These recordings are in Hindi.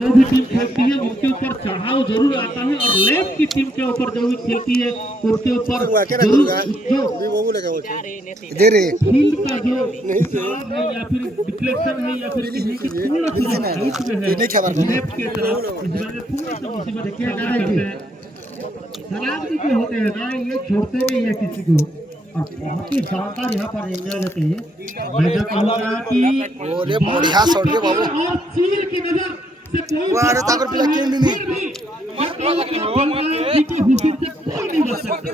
जो भी टीम खेलती है उनके ऊपर चढ़ाव जरूर आता है और लेफ्ट की टीम के ऊपर जो भी खेलती है उनके ऊपर जरूर जो फील्ड का जो हिसाब है या फिर डिफ्लेक्शन है या फिर किसी की थोड़ा सा हाइट में है लेफ्ट के तरफ इस बार में थोड़ा सा मुसीबत किया जा रहा है। सलाम भी जो होते हैं ना ये छोड़ते नहीं है किसी को और बहुत ही शानदार यहाँ पर एंजॉय लेते हैं। मैं जो कहूँगा कि बढ़िया शॉट रे बाबू और चीर की नजर से कोई वारे ताकर पिला क्यों नहीं नहीं बच सकता।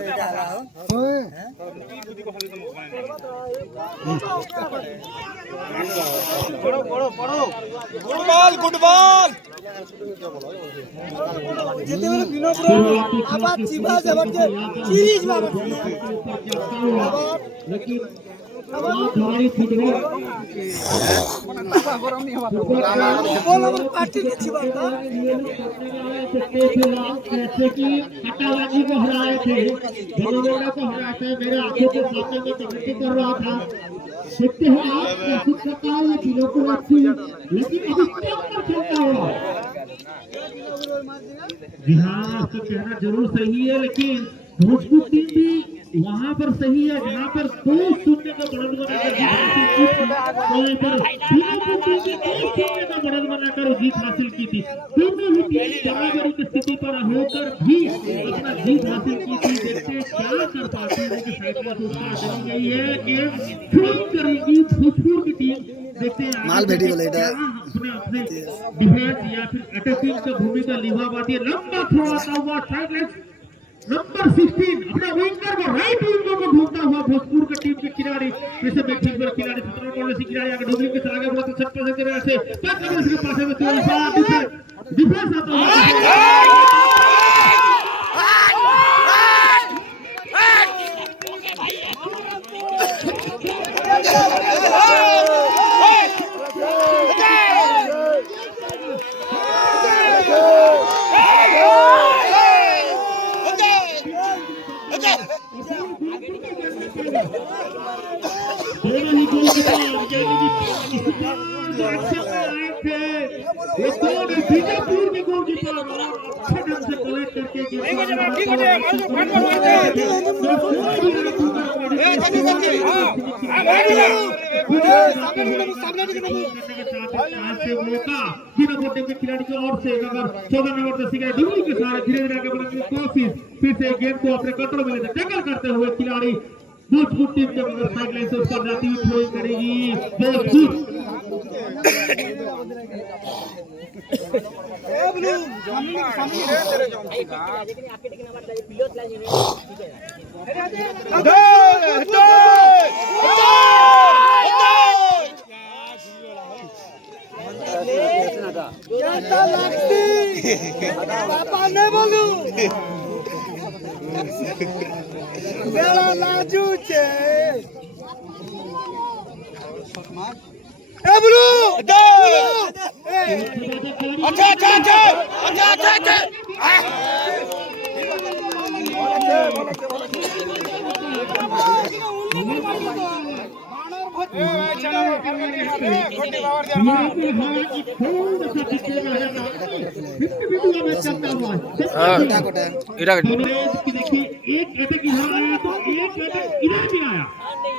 गुड बॉल हमारी फुटबॉल जैसे कि हटावाजी को हराए थे धनोरा को हराए थे मेरे आंखों के सामने में कमेंट कर रहा था देखते हैं आप महसूस करता है ये दिलों को अच्छी लेकिन अभी कम पर खेलता हुआ जी हाँ आपका कहना जरूर सही है लेकिन भोजपुर टीम भी वहाँ पर सही है जहाँ पर 2-0 का बढ़त बनाकर जीत हासिल की थी दोनों ही टीम बराबरी की स्थिति पर होकर भी अपना जीत हासिल की थी। देखते क्या कर पाती है कि फैसला सोचना चली गई है गेम फिर करेगी भोजपुर की टीम। देखते हैं माल भेटी को लेटा अपने डिफेंस या फिर अटैकिंग की भूमिका निभा पाती है। लंबा थोड़ा सा हुआ साइड लाइन नंबर 16 अपने विंगर को राइट विंगर को ढूंढता हुआ भोजपुर की टीम के खिलाड़ी वैसे बैटिंग पर खिलाड़ी 17 बॉल से खिलाड़ी आगे डोगरी के आगे बहुत अच्छा पसंद कर रहे थे पांच नंबर के पास में डिफेंस आता है बीजापुर के गोलकीपर अच्छे ढंग से कलेक्ट करके खिलाड़ी की ओर से अगर 14 नंबर से डुबली के सारे धीरे धीरे आगे बढ़ने की कोशिश फिर से गेम को अपने कंट्रोल में लेते टैकल करते हुए खिलाड़ी भोजपुर टीम के मगर साइड लाइन से ऊपर जाती हुई थ्रोइंग करेगी भोजपुर अच्छा अच्छा अच्छा अच्छा अच्छा अच्छा देखिए एक अटैक इधर आया तो एक अटैक इधर भी आया।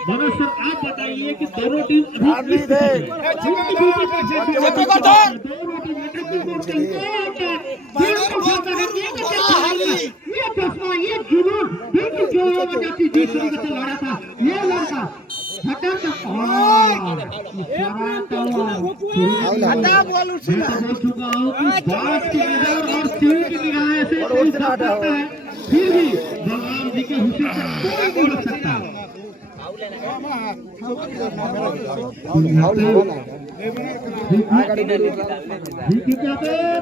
मनोज सर आप बताइए कि दोनों टीम अभी ये जुनून बिल्कुल जो जिस तरीके से लड़ा था ये लड़का हटा बोल चुका हूँ कि बात की नजर और तीर की निगाह से कोई सकता है फिर भी भगवान जी के हुस्न से कोई नहीं बच सकता।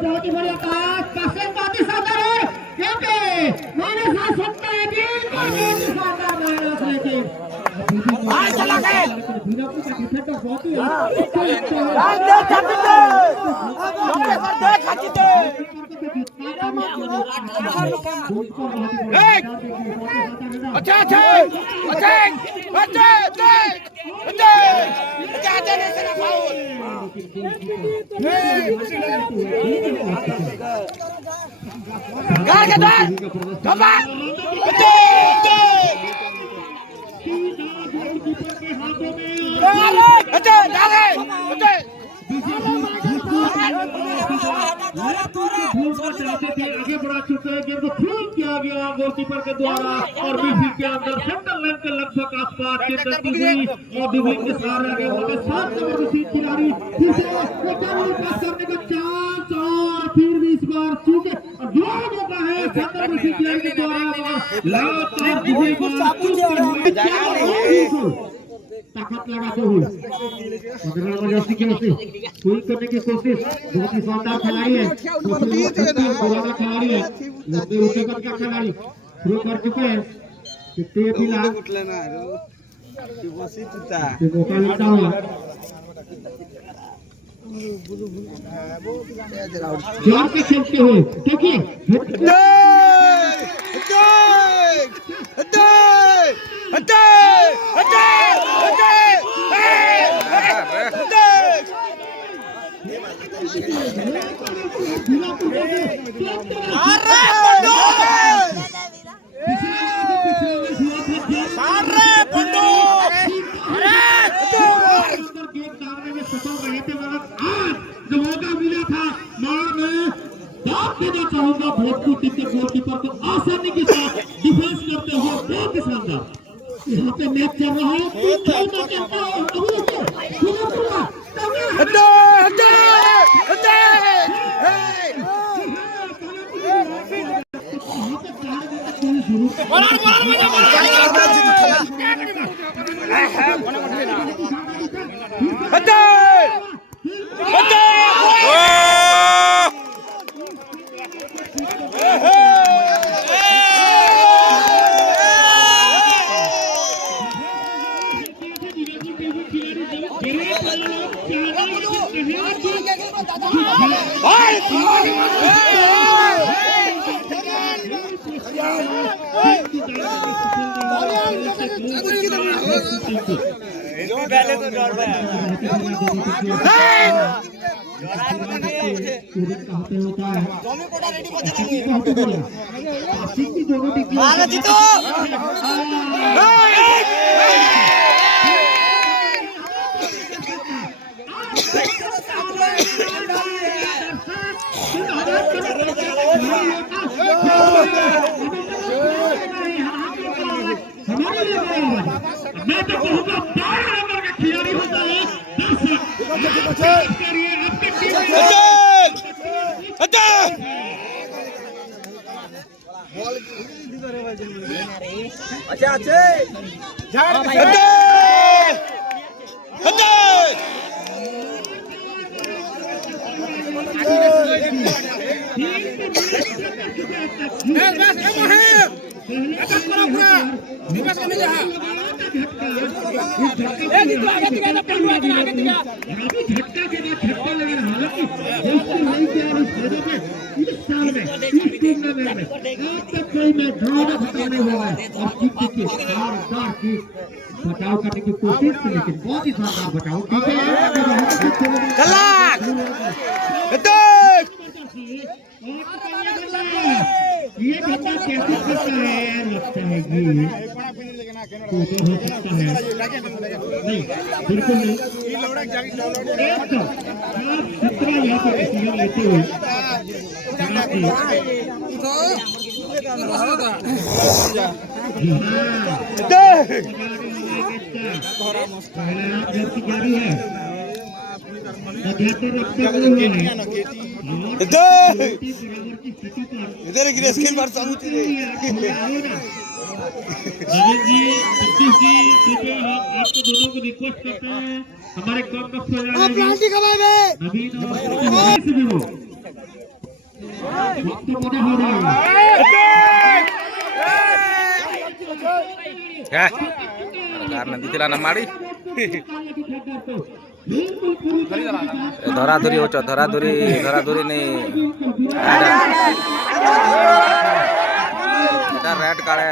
बहुत ही बढ़िया पास पासे बहुत ही शानदार है क्योंकि मैंने साथ सकता है बिल्कुल शानदार माइनस लेकिन चला गए बीजापुर का डिफेंडर बहुत ही अच्छा अच्छा अच्छा अच्छा अच्छा गाड़ के दे कमा अच्छा डाले अच्छा आगे बढ़ा चुके हैं गेंद को ठीक किया गया गोलकीपर के द्वारा और मिडफील्ड के अंदर सेंटर लाइन के लगभग आसपास गेंद चलती हुई और ड्रिबलिंग के सहारे आगे बढ़े 7 नंबर की खिलाड़ी फिर से पास करने का चांस और फिर भी इस बार चूके और जो मौका है 7 नंबर की खिलाड़ी के द्वारा लगातार दूसरी बार ताकत लगाते हुए जबरदस्ती की पूरी करने की कोशिश बहुत ही शानदार खिलाड़ी है पुराना खिलाड़ी है लंबे ऊंचाई का खिलाड़ी शुरू कर चुके हैं कितने फिलहाल मौका मिलता हुआ जोर से खेलते हुए देखिए जो मौका मिला था मैं बात देना चाहूंगा भोजपुर टीम के गोलकीपर को आसानी के साथ डिफेंस करते हुए बहुत ही शानदार यहाँ पे मैच चल रहा है पहले तो डर रहा मैं तो कहूँगा 12 नंबर का खिलाड़ी होता है दर्शक करिए आपके टीम अच्छा अच्छा बचाव करने की कोशिश की लेकिन बहुत ही शानदार बचाव ये बच्चा कैसे करता है यार लगता है कि तो हो सकता है नहीं बिल्कुल नहीं एकदम सत्रह यहाँ पर डिसीजन लेते हुए जारी है इधर स्क्रीन पर जी आपको दोनों को रिक्वेस्ट करते हैं हमारे कम बॉक्स में नवीन ना माड़ी धरा धुरी हो धरा धुरी नहीं रेड काढ़े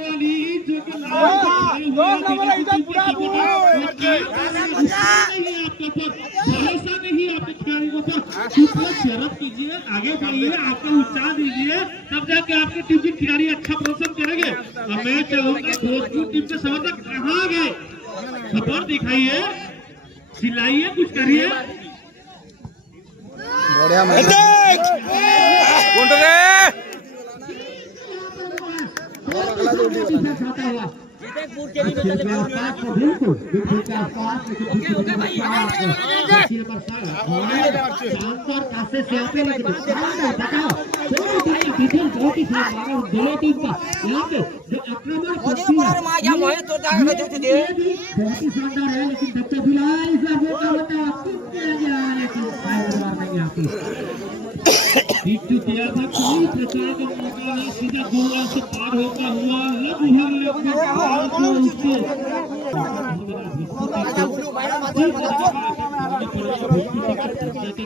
वाली जो कि भरोसा नहीं आपके खिलाड़ियों पर, शरत कीजिए, आगे बढ़िए, आपको उत्साह दीजिए, तब जाके आपकी टीम के खिलाड़ी अच्छा प्रदर्शन करेंगे। और मैं चाहूंगा भोजपुर टीम के समर्थक कहाँ गए, सपोर्ट दिखाइए, चिल्लाइए, कुछ करिए। बढ़िया मैच सीधा गोल से पार होता हुआ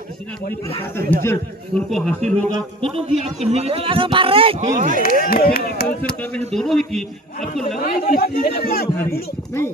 किसी ना किसी प्रकार का रिजल्ट उनको हासिल होगा। मतलब जी आप कहेंगे कर रहे हैं दोनों ही टीम, आपको लगा है किस चीज का गोल भारी नहीं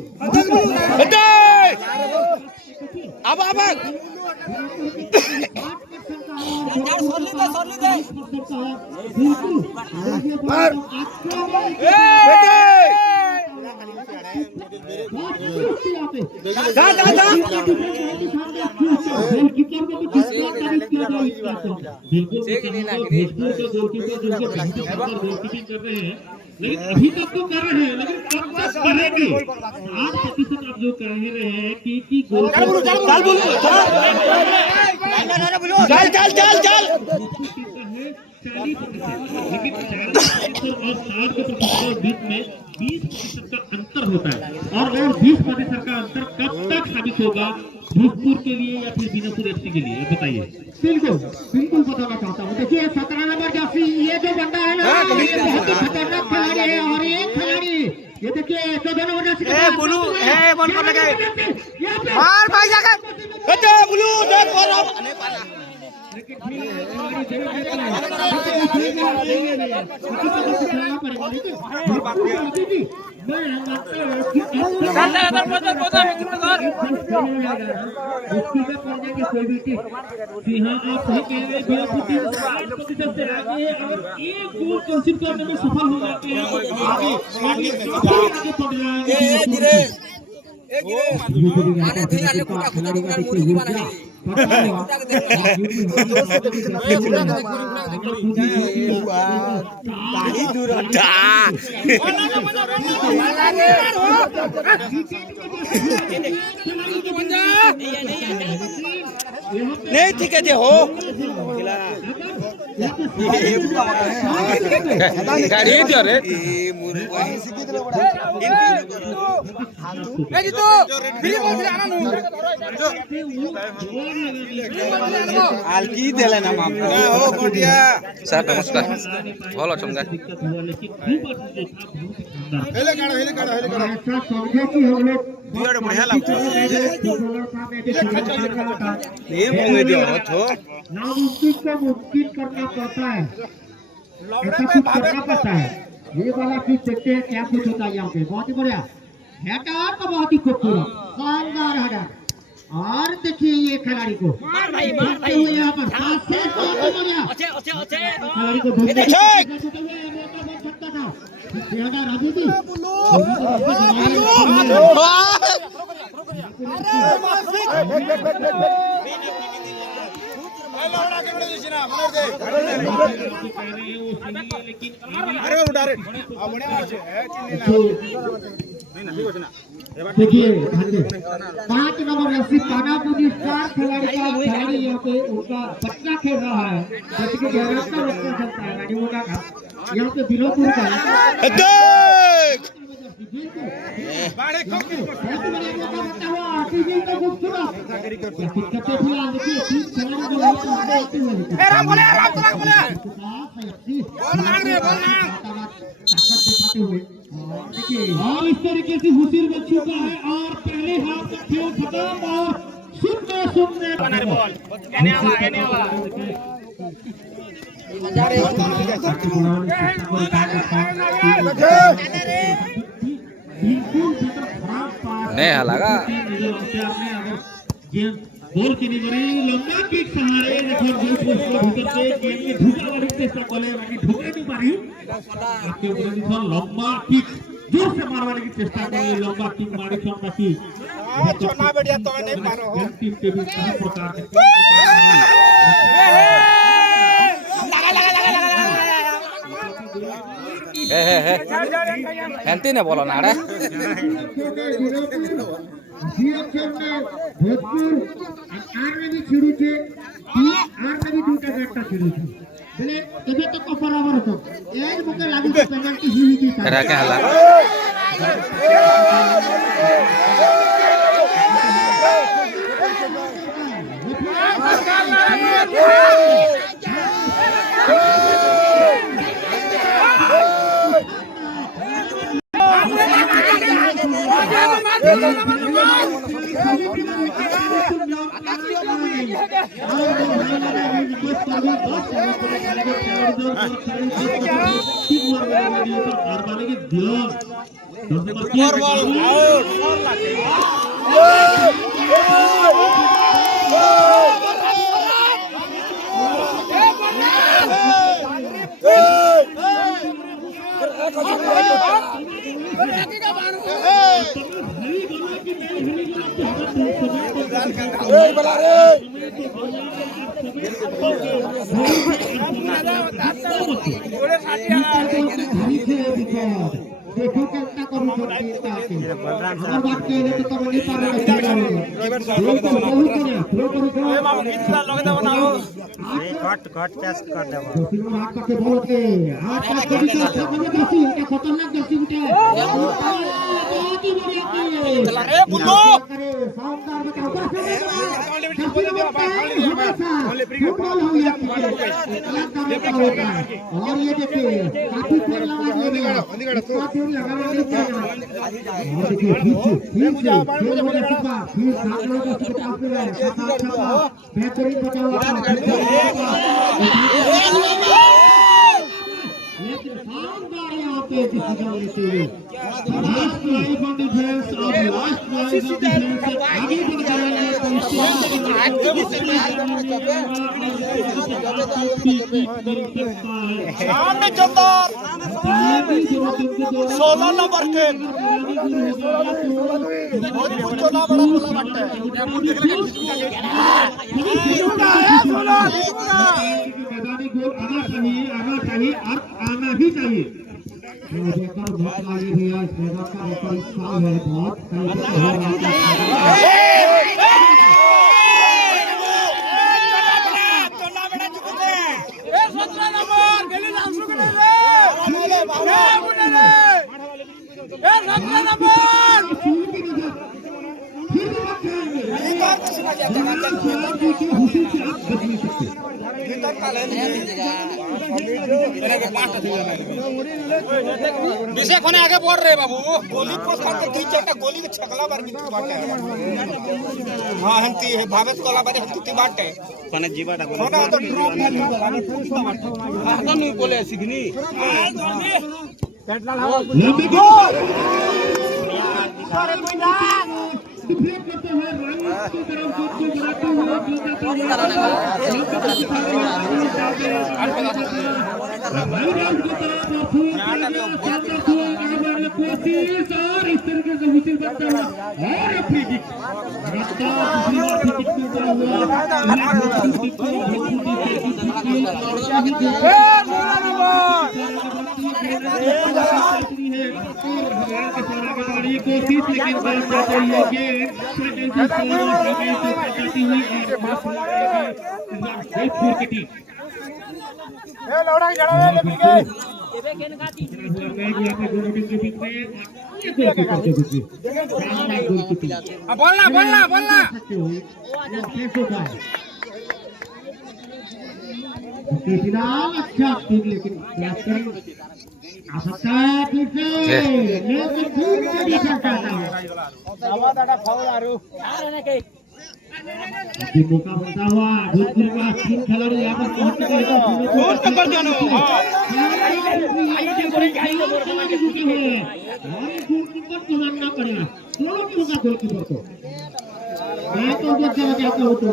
लेकिन अभी तक तो कर रहे हैं, लेकिन कब तक करेंगे? 8% आप जो कह रहे हैं कि गोल चल लेकिन 40% और 60% बीच में 20% का अंतर होता है। और वो 20% का अंतर कब तक साबित होगा भोजपुर के लिए या फिर बीनापुर एफसी के लिए, बताइए। बिल्कुल बिल्कुल बताना चाहता हूँ। देखिए 17 नंबर जाफी, ये जो बंदा है ना, ये बहुत खतरनाक खिलाड़ी है। और एक खिलाड़ी ये देखिए 14 नंबर जाफी बुलू है कौन कर लगे मार भाई जाकर बुलू देख करने में सफल हो जाते हैं नहीं ठीक है हो गाड़ी दियो रे आलकी देले ना माम हो कोटिया सर नमस्कार भलो छंगा हेले काढा समझे कि हम लोग दुआर बढ़िया लागतो ये मंगे दियो हो नामुमकिन को मुमकिन करना पड़ता है, ऐसा कुछ करना पड़ता है। ये वाला चीज देखते हैं क्या कुछ होता है यहाँ पे। बहुत ही बढ़िया हेडर तो बहुत ही खूबसूरत शानदार हेडर। और देखिए ये खिलाड़ी को यहाँ पर खिलाड़ी को राजू जी देखिए 5 नंबर रस्सी पानापुर स्टार खिलाड़ी का खिलाड़ी यहाँ पे उनका बच्चा खेल रहा है, बच्चे के गहराई का बच्चा चलता है राजूगा का यहाँ पे बिलोपुर का और इस तरीके से हुसीर बच चुका है और पहले हाफ का खेल खत्म और सुनने नहीं हलागा गोल की निगरी लंबा किक सहारे देखो गोल पोस्ट के भीतर से गेम में ढुका वाली चेष्टा करे बाकी ढुके नहीं पारी आपके ऊपर देखो लंबा किक जोर से मारने की चेष्टा करे लंबा किक मारे छन बाकी छोना बढ़िया तो नहीं मारो हो टीम के भी किसी प्रकार के हे एंती ने बोलो ना रे भोजपुर आर में भी छिड़ू छे आर में भी दुटा गट्टा छिड़ू छे बोले एबे तो कपर आवर तो एज मके लागू पेनल्टी हुई थी करा के हला देखो कितना करू करती है हर बात के लिए तो तब नहीं पार कट टेस्ट कर दे हाथ करके बोलते हाथ करके भी करती है खतरनाक जर्सी उठे बहुत ही बढ़िया ए बुल्लू शानदार बताओ फुटबॉल हो गया और ये देखिए काफी तेज लगा दिया इतना तेज लगाना नहीं चाहिए और देखिए फिर सात लोगों को बचाव पे है बेहतरीन बचाव लेकिन शानदार यहाँ पे डिसीजन लेते हुए लास्ट लाइफ ऑन डिफेंस और लास्ट लाइफ ऑन डिफेंस आगे बढ़ रहे हैं सामने जोरदार 16 नंबर के बहुत चोला बड़ा बोला बट्टे मैदानी गोल आना चाहिए और आना ही चाहिए देखकर बहुत लगी भैया इस मैदान का ऊपर इस साल है बहुत विषय कोने आगे बढ़ रहे बाबू गोली पोस्ट करके तीन चारटा गोली के छकला बार की बाटे हां हंती है भागत कोला बारे हंती बाटे कोने जीवाटा कोना तो ड्रॉप है हां नहीं बोले सिगनी पेटलाल लंबी गोल सारे कोई डिफेंड करते हुए रन की तरफ से गिराते हुए कोशिश और इस तरीके से विसिल बजता हुआ और फ्री किक कोशिश लेकिन बात जाती है कि लौड़ा जड़ा ले मिल गए बोलना फिलहाल अच्छा ठीक लेकिन आ सकता है फिर से लेकिन फिर डिफेंस करता है ये मौका बनता हुआ भोजपुर का 3 खिलाड़ी यहाँ पर पहुंच चुके हैं। गोलकीपर को मानना पड़ेगा, दोनों टीमों का गोलकीपर को। मैं तो वो क्या कहूँ तो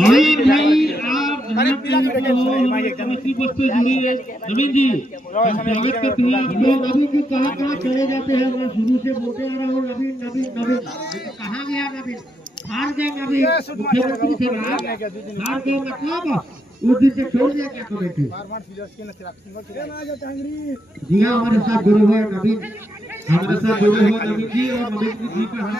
नवीन भाई आप बस पे जुड़िए। नवीन जी स्वागत करते हैं आप लोग। अभी भी कहाँ चले जाते हैं, मैं शुरू से बोलते आ रहा हूँ नवीन नवीन नवीन, कहाँ गया नवीन? हार गए नवीन, मुख्यमंत्री से हार गए मतलब उस दिन से छोड़ दिया क्या कमेटी? जी हाँ, हमारे साथ जुड़े हुए नवीन, हमारे साथ जुड़े हुए नवीन जी और नवीन जी का हम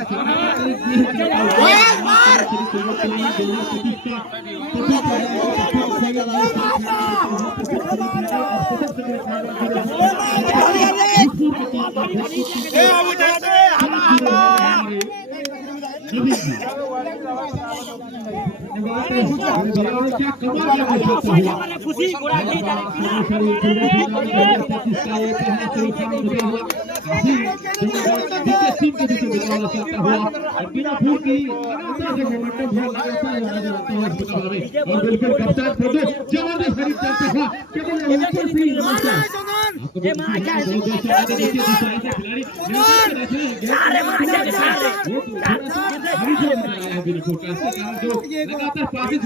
स्वागत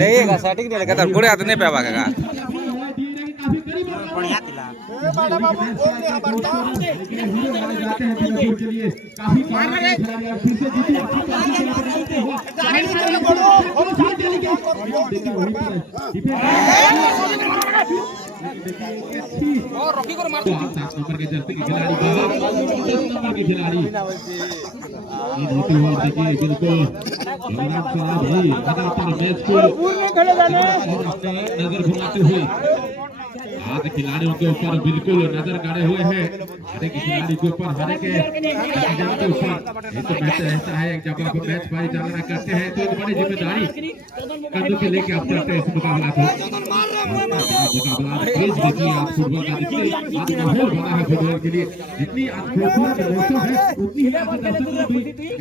लगेगा सेटिंग नहीं लगा पूरे हाथ नहीं पे का बढ़िया दिला नजर घुमाते हुए आज खिलाड़ियों के ऊपर बिल्कुल नजर गाड़े हुए हैं। हर एक खिलाड़ी के ऊपर हर एक के ऊपर एक तो मैच ऐसा है जब आप मैच परिचालना करते हैं तो एक बड़ी जिम्मेदारी कंधों पे लेके आप चलते हैं इस मुकाबला को। प्लीज देखिए आप फुटबॉल का जितनी आज माहौल बना है फुटबॉल के लिए, जितनी आज फुटबॉल का मौसम है उतनी ही आप दर्शकों को भी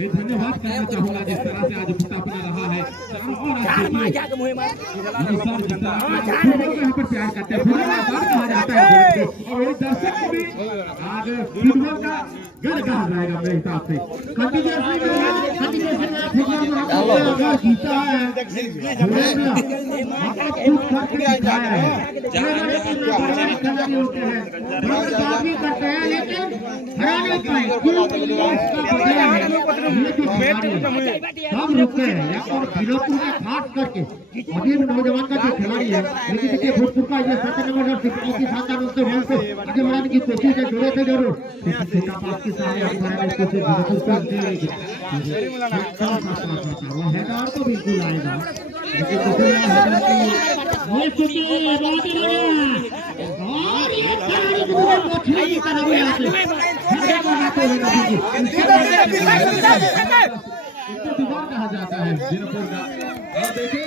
धन्यवाद करना चाहूंगा जिस तरह से आज मुकाबला रहा है। चारों ओर आप देखिए यहाँ पर प्यार करते हैं, कहा जाता है और दर्शक को भी आज फुटबॉल का गढ़ कहा जाएगा मेरे हिसाब से। सब रुकते हैं और बिलोपुर में खास करके अभी नौजवान का जो खिलाड़ी है लेकिन देखिए भोजपुर का ये 7 नंबर और की शानदार उसके रन से आगे बढ़ाने की कोशिश है, जुड़े थे जरूर के सामने वो हेडर तो बिल्कुल आएगा लेकिन और ये की तरह भी आते कहा जाता है जीरपुर का। और देखिए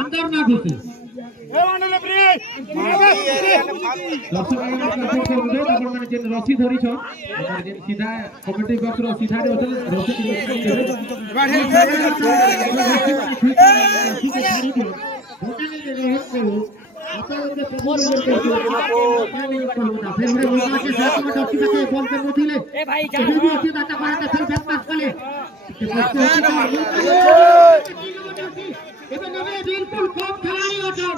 अंदर ना घुसे रसी धरी सीधा कमेटी बॉक्स सीधा बिल्कुल कम खिलाड़ी होता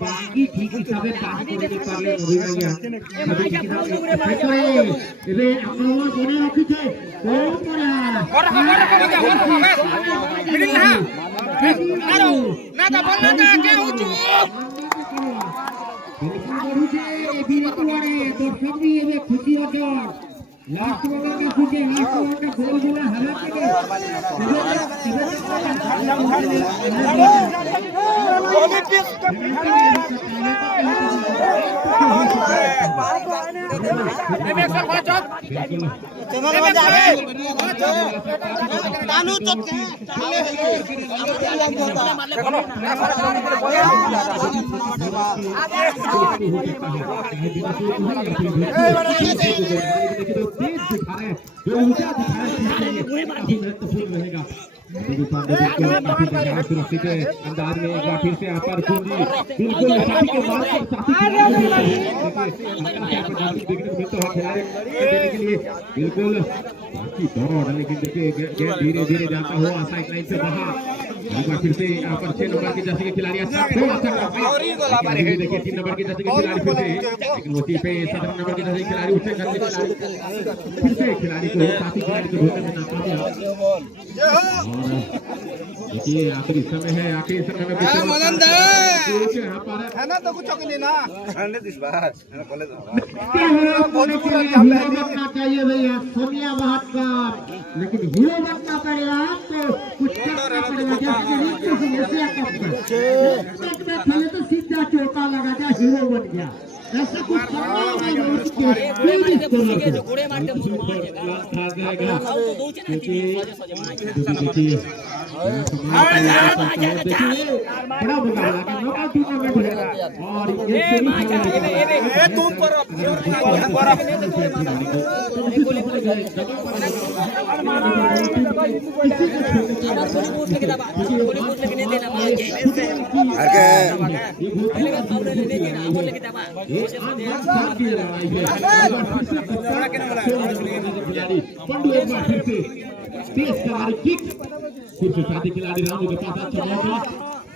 बाकी ठीक हिसाबे काम करते पारले अभिनया এবে আপনারা মনে রাখিছে কোন পড়া মিডিল না আরো না দা বল না দা কে উঁচু খুশি হতো লাস্ট ওভারটা খুশি লাস্ট ওভারটা গোল গোল হারা থেকে सुरक्षित अंदाज में एक बार फिर से अपर कुंजी बिल्कुल साथी के मार्ग पर साथी देखने को मिलता है खिलाड़ी देने के लिए बिल्कुल बाकी दौड़ लेकिन देखिए धीरे धीरे जाता हुआ साइड लाइन से बाहर एक बार फिर से यहाँ पर 6 नंबर के जैसे के खिलाड़ी देखिए 3 नंबर के जैसे के खिलाड़ी फिर से लेकिन उसी पे 17 नंबर के जैसे खिलाड़ी उठे करके फिर से खिलाड़ी को साथी खिलाड़ी को ढूंढने में नाकामयाब देखिए आखिरी समय है आखिरी समय में यहाँ पर है ना तो कुछ नहीं ना बनना चाहिए भैया सोनिया बहादुर लेकिन हीरो बनना पड़ेगा तो कुछ करना पड़ेगा पहले तो सीधा चौका लगा था हीरो बन गया ऐसा कुछ बड़ा मुकाबला और साथी खिलाड़ी रामू के पास अच्छा मौका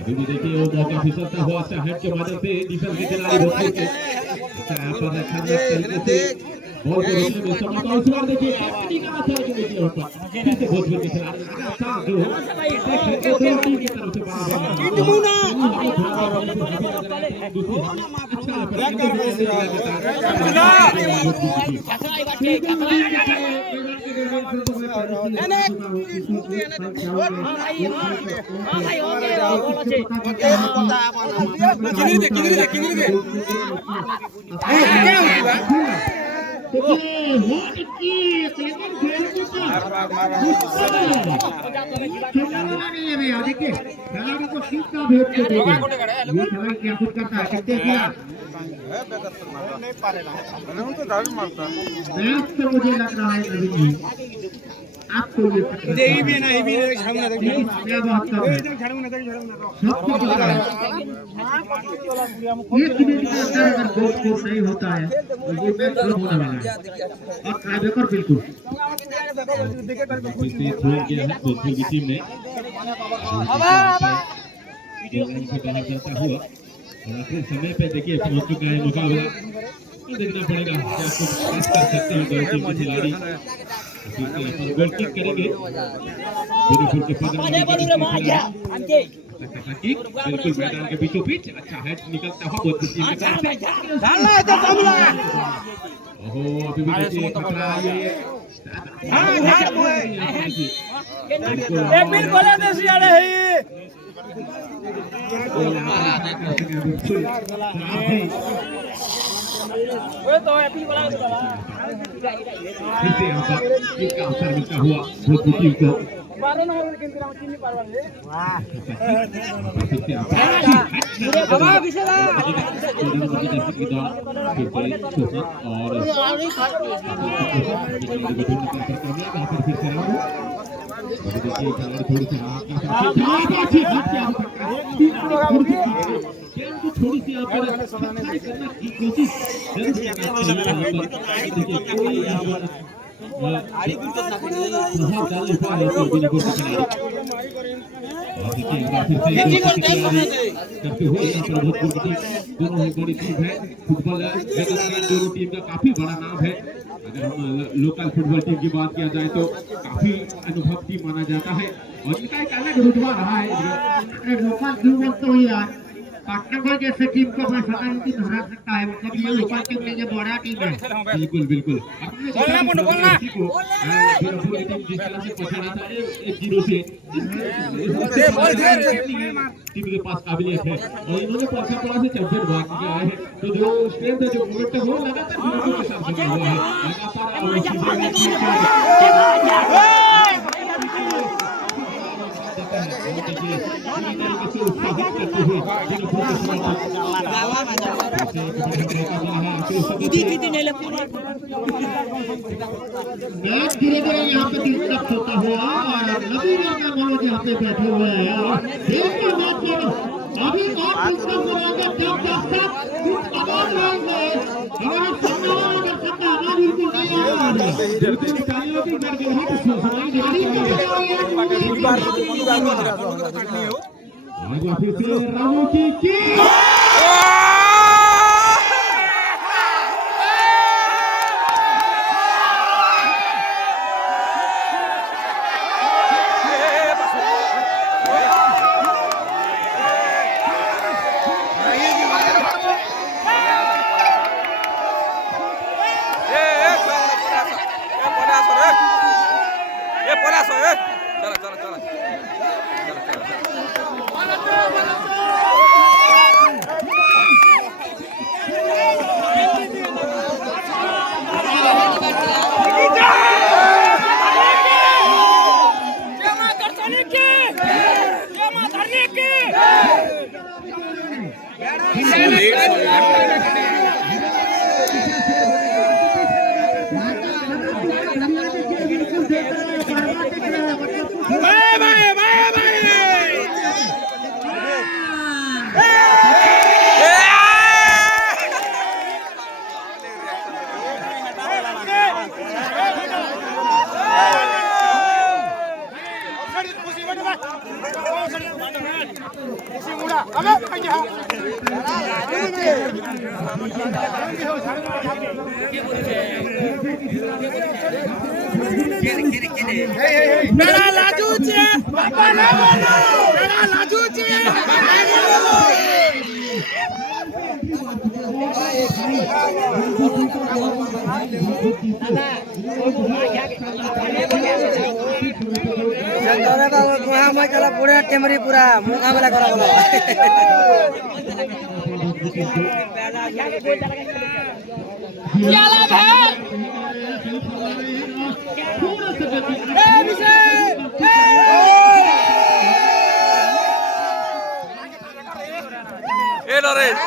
अभी भी देखिए वो मौका फिसलता हुआ अच्छा हेड के माध्यम से डिफेंस के खिलाड़ी रोकने के पर रखा तरीके से बॉल को रोकने में सफल हुआ। उस बार देखिए कैप्टन का अच्छा लेकिन देखिए ऊपर फिर से भोजपुर के खिलाड़ी अच्छा जो टीम की तरफ से देखिए खिलाड़ी को सीट का भेद कर देगा ये खिलाड़ी क्या कुछ करता है कहते हैं नहीं पारे ना तो मुझे लग रहा है नवीन जी आपको ये भी ना ये भी झाड़ू ना क्या बात कर रहे हैं झाड़ू ना सबको पता है ये मिनट के अंदर अगर गोल स्कोर नहीं होता है तो ये मैच खत्म होने वाला है और टाइब्रेकर बिल्कुल भोजपुर की टीम ने बाहर जाता हुआ आखिरी समय पे देखिए पहुंच चुका है मुकाबला देखना पड़ेगा क्या कुछ कर सकते हैं दोनों टीम के खिलाड़ी गोल किक करेंगे बिल्कुल के बिल्कुल मैदान के बीचों बीच अच्छा हेड निकलता हुआ बहुत टीम के तरफ से ओहो अभी भी देखिए खतरा ये एक मिनट बोला दे सियाड़े है वो तो हैप्पी वाला फिर से यहाँ पर एक अवसर मिलता हुआ भोजपुर टीम को बारह ना लेकिन तेरा तीन नहीं पार वाले वाह फिर से हवा विशेला और थोड़ी सी यहाँ पर करने की कोशिश प्रभाव डाल लेता है तो बिना कोई खिलाड़ी और देखिए एक बार फिर से करते हुए यहाँ पर भोजपुर की टीम दोनों ही बड़ी टीम है फुटबॉल जगत में दोनों टीम का काफी बड़ा नाम है। अगर हम लोकल फुटबॉल टीम की बात किया जाए तो काफी अनुभव टीम माना जाता है और इनका एक अलग रुतबा रहा है। लोकल टीम तो यार पाटना को जैसे टीम को मैं पता नहीं कि हरा सकता है, मतलब ये लोकल टीम नहीं, ये बड़ा टीम है। बिल्कुल बिल्कुल बोलना मुंडू बोलना टीम जिस तरह से पहुंचाना था 1-0 से टीम के पास काबिलियत है और इन्होंने परफेक्ट से चैंपियन बन गया है। तो जो स्ट्रेंथ है जो मोमेंटम हो लगातार विराटों के साथ बना हुआ है मैच धीरे धीरे यहाँ पे दिलचस्प होता हुआ और नवीन का मनोज यहाँ पे बैठे हुए हैं और देखिए मैच को अभी और दिलचस्प हो रहा है जब दर्शक कुछ आवाज लाएंगे हमारा सामने वाला दर्शक का आवाज बिल्कुल नहीं आ रहा है। बिल्कुल तालियों की गड़गड़ाहट सुनाई दे रही है। आज फिर से रामू की मेरा लाजू छे बाबा ना बोलो मेरा लाजू छे पूरा टेमरी पूरा मुकाबला करा बोलो क्या लाभ है Lorenz